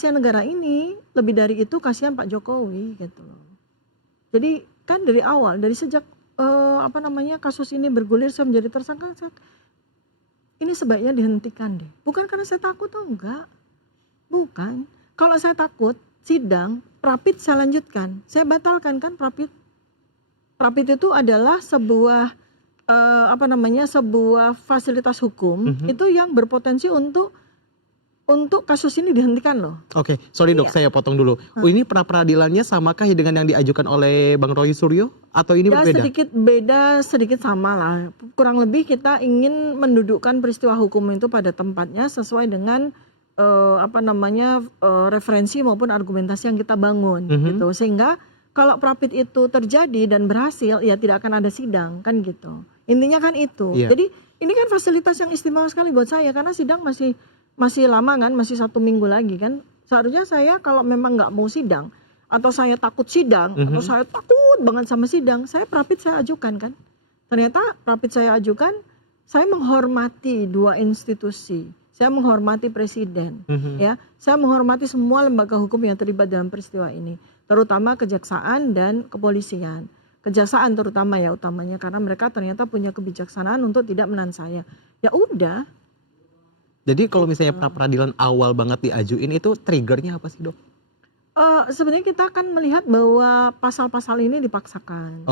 kasihan negara ini, lebih dari itu kasihan Pak Jokowi gitu loh. Jadi kan dari awal, dari sejak kasus ini bergulir saya menjadi tersangka, ini sebaiknya dihentikan deh. Bukan karena saya takut atau enggak, bukan. Kalau saya takut sidang, Prapit saya lanjutkan, saya batalkan kan Prapit. Prapit itu adalah sebuah sebuah fasilitas hukum itu yang berpotensi untuk kasus ini dihentikan loh. Oke, sorry dok, saya potong dulu. Ini pra-peradilannya samakah dengan yang diajukan oleh Bang Roy Suryo atau ini Ya berbeda? sedikit beda, sedikit sama lah. Kurang lebih kita ingin mendudukkan peristiwa hukum itu pada tempatnya sesuai dengan referensi maupun argumentasi yang kita bangun gitu. Sehingga kalau Prapit itu terjadi dan berhasil, ya tidak akan ada sidang kan gitu. Intinya kan itu. Jadi ini kan fasilitas yang istimewa sekali buat saya karena sidang masih lama kan, masih 1 minggu lagi kan. Seharusnya saya kalau memang nggak mau sidang atau saya takut sidang atau saya takut banget sama sidang, saya Prapit saya ajukan kan. Ternyata Prapit saya ajukan, saya menghormati 2 institusi. Saya menghormati presiden, ya. Saya menghormati semua lembaga hukum yang terlibat dalam peristiwa ini, terutama kejaksaan dan kepolisian. Kejaksaan terutama ya utamanya karena mereka ternyata punya kebijaksanaan untuk tidak menahan saya. Ya udah. Jadi kalau misalnya pra-peradilan awal banget diajuin itu triggernya apa sih dok? Sebenarnya kita akan melihat bahwa pasal-pasal ini dipaksakan.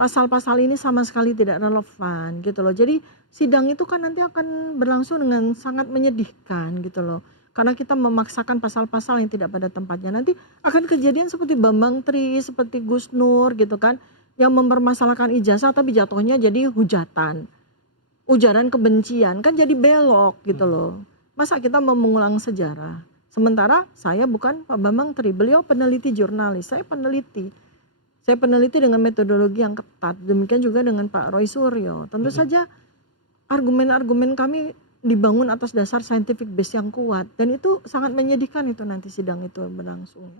Pasal-pasal ini sama sekali tidak relevan gitu loh. Jadi sidang itu kan nanti akan berlangsung dengan sangat menyedihkan gitu loh. Karena kita memaksakan pasal-pasal yang tidak pada tempatnya. Nanti akan kejadian seperti Bambang Tri, seperti Gus Nur gitu kan. Yang mempermasalahkan ijazah tapi jatuhnya jadi hujatan. Ujaran kebencian kan jadi belok gitu loh. Masa kita mau mengulang sejarah? Sementara saya bukan Pak Bambang Tri, beliau peneliti jurnalis, saya peneliti. Saya peneliti dengan metodologi yang ketat, demikian juga dengan Pak Roy Suryo. Tentu saja argumen-argumen kami dibangun atas dasar scientific base yang kuat. Dan itu sangat menyedihkan itu nanti sidang itu berlangsung.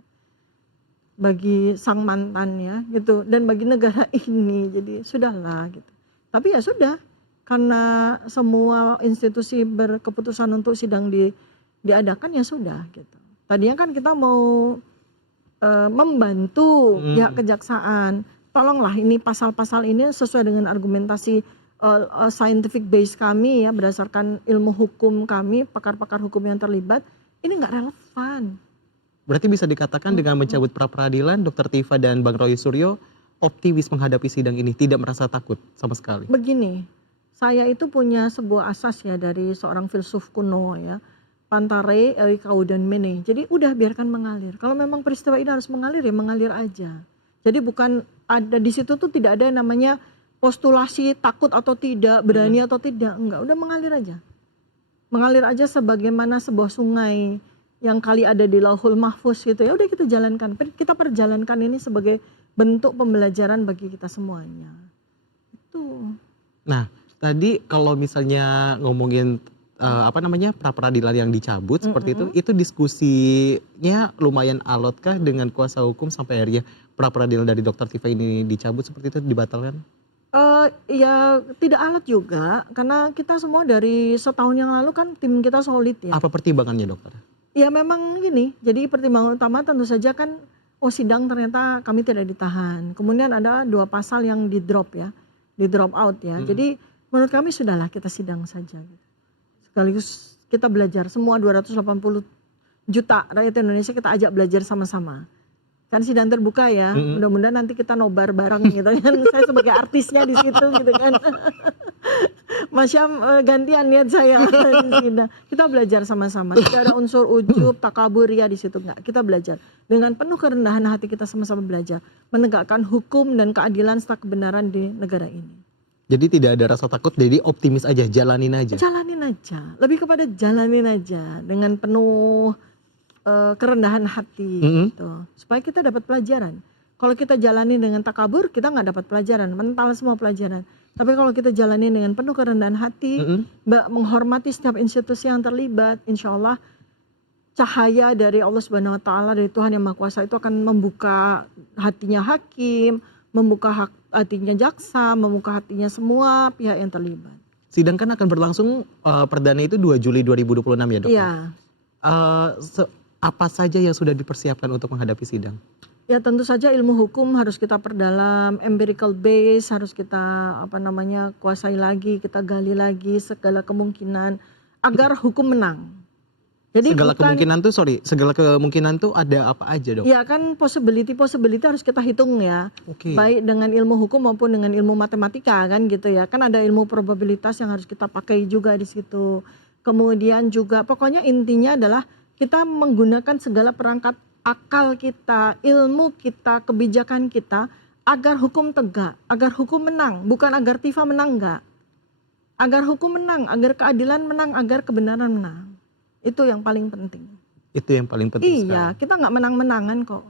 Bagi sang mantan ya gitu, dan bagi negara ini, jadi sudahlah gitu. Tapi ya sudah, karena semua institusi berkeputusan untuk sidang diadakan ya sudah gitu. Tadinya kan kita mau membantu pihak kejaksaan, tolonglah ini pasal-pasal ini sesuai dengan argumentasi scientific base kami ya, berdasarkan ilmu hukum kami, pakar-pakar hukum yang terlibat, ini nggak relevan. Berarti bisa dikatakan dengan mencabut pra-peradilan, Dr. Tifa dan Bang Roy Suryo optimis menghadapi sidang ini, tidak merasa takut sama sekali? Begini, saya itu punya sebuah asas ya dari seorang filsuf kuno ya, Pantare Kaudan Mene. Jadi udah biarkan mengalir. Kalau memang peristiwa ini harus mengalir ya mengalir aja. Jadi bukan ada di situ tuh tidak ada yang namanya postulasi takut atau tidak, berani atau tidak, enggak. Udah mengalir aja. Mengalir aja sebagaimana sebuah sungai yang kali ada di Lauhul Mahfuz gitu ya. Udah kita jalankan. Kita perjalankan ini sebagai bentuk pembelajaran bagi kita semuanya. Itu. Nah, tadi kalau misalnya ngomongin pra-peradilan yang dicabut seperti itu diskusinya lumayan alot kah dengan kuasa hukum sampai akhirnya pra-peradilan dari Dr. Tifa ini dicabut seperti itu, dibatalkan? Ya tidak alot juga karena kita semua dari setahun yang lalu kan tim kita solid ya. Apa pertimbangannya dokter? Ya memang gini, jadi pertimbangan utama tentu saja kan sidang ternyata kami tidak ditahan. Kemudian ada 2 pasal yang di drop ya, di drop out ya. Jadi menurut kami sudahlah kita sidang saja gitu. Sekaligus kita belajar semua 280 juta rakyat Indonesia kita ajak belajar sama-sama. Kan sidang terbuka ya, mudah-mudahan nanti kita nobar bareng gitu kan. Saya sebagai artisnya di situ gitu kan. Masyam gantian niat saya di sidang. Kita belajar sama-sama. Tidak ada unsur ujub, takabur ya di situ enggak. Kita belajar dengan penuh kerendahan hati kita sama-sama belajar menegakkan hukum dan keadilan serta kebenaran di negara ini. Jadi tidak ada rasa takut, jadi optimis aja, jalanin aja. Jalanin aja, lebih kepada jalanin aja dengan penuh kerendahan hati gitu. Supaya kita dapat pelajaran. Kalau kita jalanin dengan takabur, kita nggak dapat pelajaran, mental semua pelajaran. Tapi kalau kita jalanin dengan penuh kerendahan hati, menghormati setiap institusi yang terlibat, insya Allah cahaya dari Allah Subhanahu Wa Taala, dari Tuhan Yang Maha Kuasa itu akan membuka hatinya hakim, membuka hatinya jaksa, membuka hatinya semua pihak yang terlibat. Sidang kan akan berlangsung perdana itu 2 Juli 2026 ya dok? Iya. apa saja yang sudah dipersiapkan untuk menghadapi sidang? Ya tentu saja ilmu hukum harus kita perdalam, empirical base harus kita kuasai lagi, kita gali lagi segala kemungkinan agar hukum menang. Jadi segala kemungkinan tuh ada apa aja, Dok? Ya kan possibility harus kita hitung ya. Okay. Baik dengan ilmu hukum maupun dengan ilmu matematika kan gitu ya. Kan ada ilmu probabilitas yang harus kita pakai juga di situ. Kemudian juga pokoknya intinya adalah kita menggunakan segala perangkat akal kita, ilmu kita, kebijakan kita agar hukum tegak, agar hukum menang, bukan agar Tifa menang enggak. Agar hukum menang, agar keadilan menang, agar kebenaran menang. Itu yang paling penting. Itu yang paling penting. Iya, kita nggak menang-menangan kok.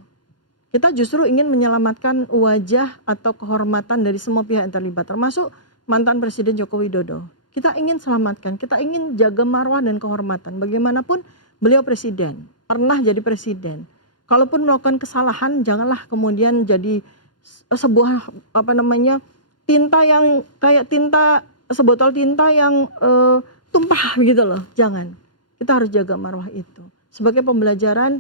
Kita justru ingin menyelamatkan wajah atau kehormatan dari semua pihak yang terlibat, termasuk mantan Presiden Joko Widodo. Kita ingin selamatkan, kita ingin jaga marwah dan kehormatan. Bagaimanapun beliau presiden, pernah jadi presiden. Kalaupun melakukan kesalahan, janganlah kemudian jadi sebuah tinta yang kayak sebotol tinta yang tumpah gitu loh. Jangan. Kita harus jaga marwah itu sebagai pembelajaran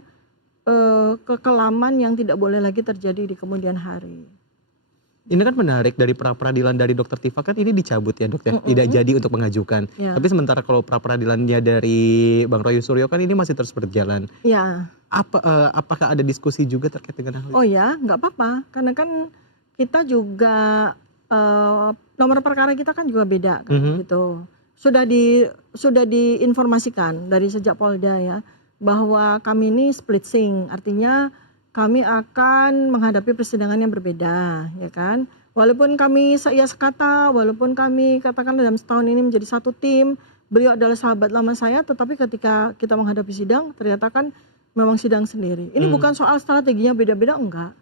kekelaman yang tidak boleh lagi terjadi di kemudian hari. Ini kan menarik, dari pra-peradilan dari Dr. Tifa kan ini dicabut ya, Dok ya, tidak jadi untuk mengajukan. Ya. Tapi sementara kalau pra-peradilannya dari Bang Roy Suryo kan ini masih terus berjalan. Ya. Apakah ada diskusi juga terkait dengan hal itu? Oh ya, nggak apa-apa, karena kan kita juga nomor perkara kita kan juga beda kan gitu. Sudah diinformasikan dari sejak Polda ya bahwa kami ini split sync, artinya kami akan menghadapi persidangan yang berbeda, ya kan. Walaupun kami sekata, walaupun kami katakan dalam setahun ini menjadi satu tim, beliau adalah sahabat lama saya, tetapi ketika kita menghadapi sidang, ternyata kan memang sidang sendiri. Ini bukan soal strateginya beda-beda, enggak.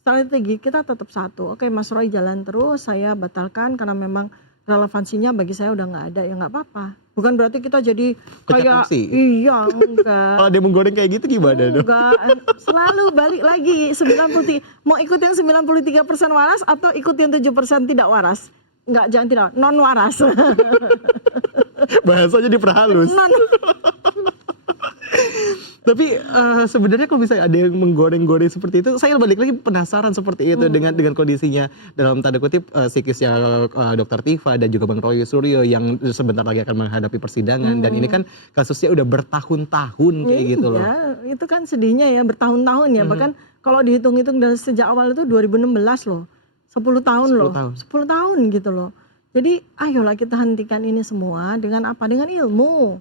Strategi kita tetap satu. Oke, Mas Roy jalan terus, saya batalkan karena memang relevansinya bagi saya udah nggak ada, ya nggak apa-apa. Bukan berarti kita jadi kayak iya, enggak. Kalau dia menggoreng kayak gitu gimana dong? Enggak, selalu balik lagi 90, mau ikut yang 93% waras atau ikut yang 7% tidak waras. Enggak, jangan tidak, non waras. Bahasanya diperhalus. Tapi sebenarnya kalau misalnya ada yang menggoreng-goreng seperti itu, saya balik lagi penasaran seperti itu dengan kondisinya dalam tanda kutip psikisnya Dr. Tifa dan juga Bang Roy Suryo yang sebentar lagi akan menghadapi persidangan dan ini kan kasusnya udah bertahun-tahun kayak gitu loh. Ya, itu kan sedihnya ya bertahun-tahun ya. Bahkan kalau dihitung-hitung dari sejak awal itu 2016 loh. 10 tahun loh. 10 tahun gitu loh. Jadi ayolah kita hentikan ini semua dengan apa? Dengan ilmu.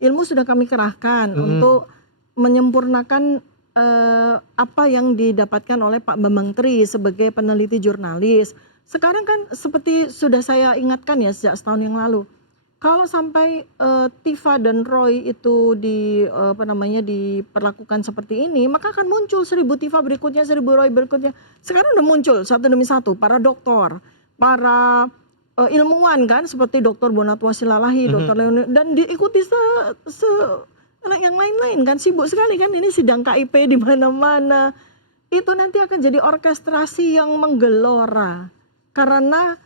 Ilmu sudah kami kerahkan untuk menyempurnakan apa yang didapatkan oleh Pak Bambang Tri sebagai peneliti jurnalis. Sekarang kan seperti sudah saya ingatkan ya sejak setahun yang lalu. Kalau sampai Tifa dan Roy itu diperlakukan seperti ini, maka akan muncul 1000 Tifa berikutnya, 1000 Roy berikutnya. Sekarang udah muncul satu demi satu para doktor, para ilmuwan kan seperti Dr. Bonatwa Silalahi, Dr. Leonid, dan diikuti yang lain-lain kan, sibuk sekali kan ini sidang KIP di mana-mana. Itu nanti akan jadi orkestrasi yang menggelora karena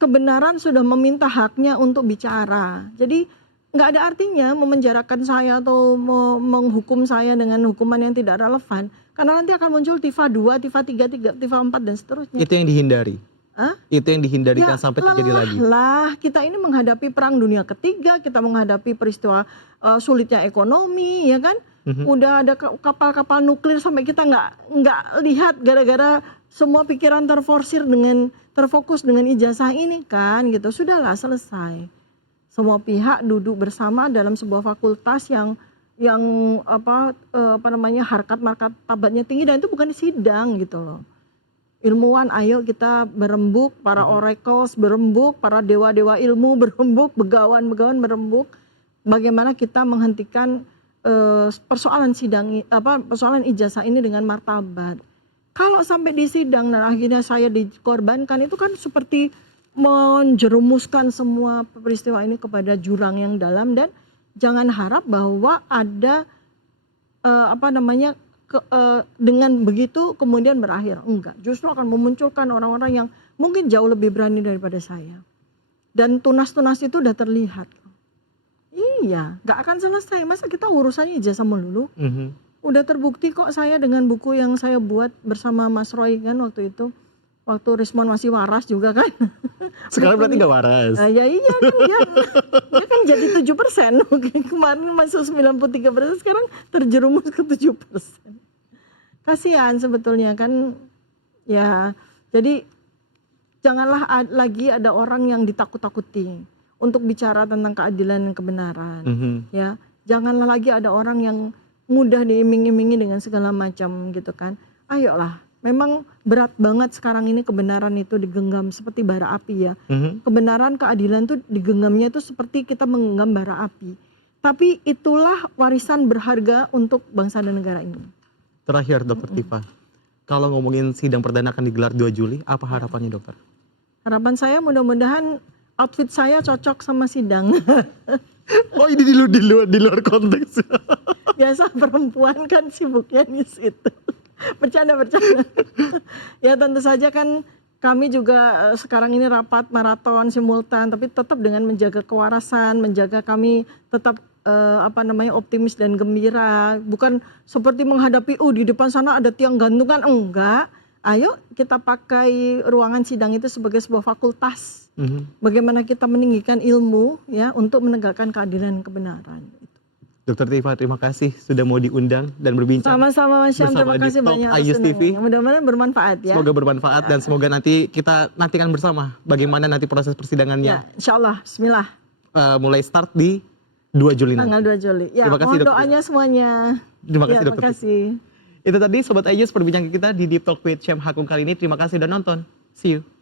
kebenaran sudah meminta haknya untuk bicara. Jadi nggak ada artinya memenjarakan saya atau menghukum saya dengan hukuman yang tidak relevan karena nanti akan muncul Tifa 2, Tifa 3, Tifa 4 dan seterusnya. Itu yang dihindari. Itu yang dihindari ya, sampai terjadi lagi. Lah, kita ini menghadapi perang dunia ketiga, kita menghadapi peristiwa sulitnya ekonomi, ya kan? Udah ada kapal-kapal nuklir sampai kita nggak lihat gara-gara semua pikiran terfokus dengan ijazah ini kan, gitu. Sudahlah, selesai. Semua pihak duduk bersama dalam sebuah fakultas yang harkat martabatnya tinggi dan itu bukan di sidang gitu loh. Ilmuwan ayo kita berembuk, para oracles berembuk, para dewa-dewa ilmu berembuk, begawan-begawan berembuk. Bagaimana kita menghentikan persoalan persoalan ijazah ini dengan martabat. Kalau sampai di sidang dan akhirnya saya dikorbankan, itu kan seperti menjerumuskan semua peristiwa ini kepada jurang yang dalam dan jangan harap bahwa ada dengan begitu kemudian berakhir. Enggak, justru akan memunculkan orang-orang yang mungkin jauh lebih berani daripada saya. Dan tunas-tunas itu udah terlihat. Iya, gak akan selesai. Masa kita urusannya ijazah melulu? Udah terbukti kok saya dengan buku yang saya buat bersama Mas Roy kan waktu itu. Waktu Rismon masih waras juga kan. Sekarang berarti nggak waras. Ya iya kan dia kan jadi 7%. Kemarin masuk 93%, sekarang terjerumus ke 7%. Kasihan sebetulnya kan. Ya, jadi janganlah lagi ada orang yang ditakut-takuti untuk bicara tentang keadilan dan kebenaran. Ya, janganlah lagi ada orang yang mudah diiming-imingi dengan segala macam gitu kan. Ayolah, memang berat banget sekarang ini kebenaran itu digenggam seperti bara api ya. Kebenaran, keadilan tuh digenggamnya itu seperti kita menggenggam bara api. Tapi itulah warisan berharga untuk bangsa dan negara ini. Terakhir Dokter Tifa, kalau ngomongin sidang perdana akan digelar 2 Juli, apa harapannya dokter? Harapan saya mudah-mudahan outfit saya cocok sama sidang. Oh ini di luar konteks. Biasa perempuan kan sibuknya di situ. Bercanda. Ya tentu saja kan kami juga sekarang ini rapat maraton simultan, tapi tetap dengan menjaga kewarasan, menjaga kami tetap optimis dan gembira. Bukan seperti menghadapi di depan sana ada tiang gantungan, enggak. Ayo kita pakai ruangan sidang itu sebagai sebuah fakultas. Bagaimana kita meninggikan ilmu ya untuk menegakkan keadilan dan kebenaran. Dokter Tifa, terima kasih sudah mau diundang dan berbincang. Sama-sama Mas Syam, terima kasih banyak. Ayus TV. Mudah-mudahan bermanfaat ya. Semoga bermanfaat dan semoga nanti kita nantikan bersama bagaimana nanti proses persidangannya. Ya, insya Allah, bismillah. Mulai start di 2 Juli nanti. Tanggal 2 Juli. Ya, terima kasih, mohon doanya semuanya. Terima kasih ya, dokter. Terima kasih. Itu tadi Sobat Ayus perbincangan kita di Deep Talk with Syam Hakung kali ini. Terima kasih sudah nonton. See you.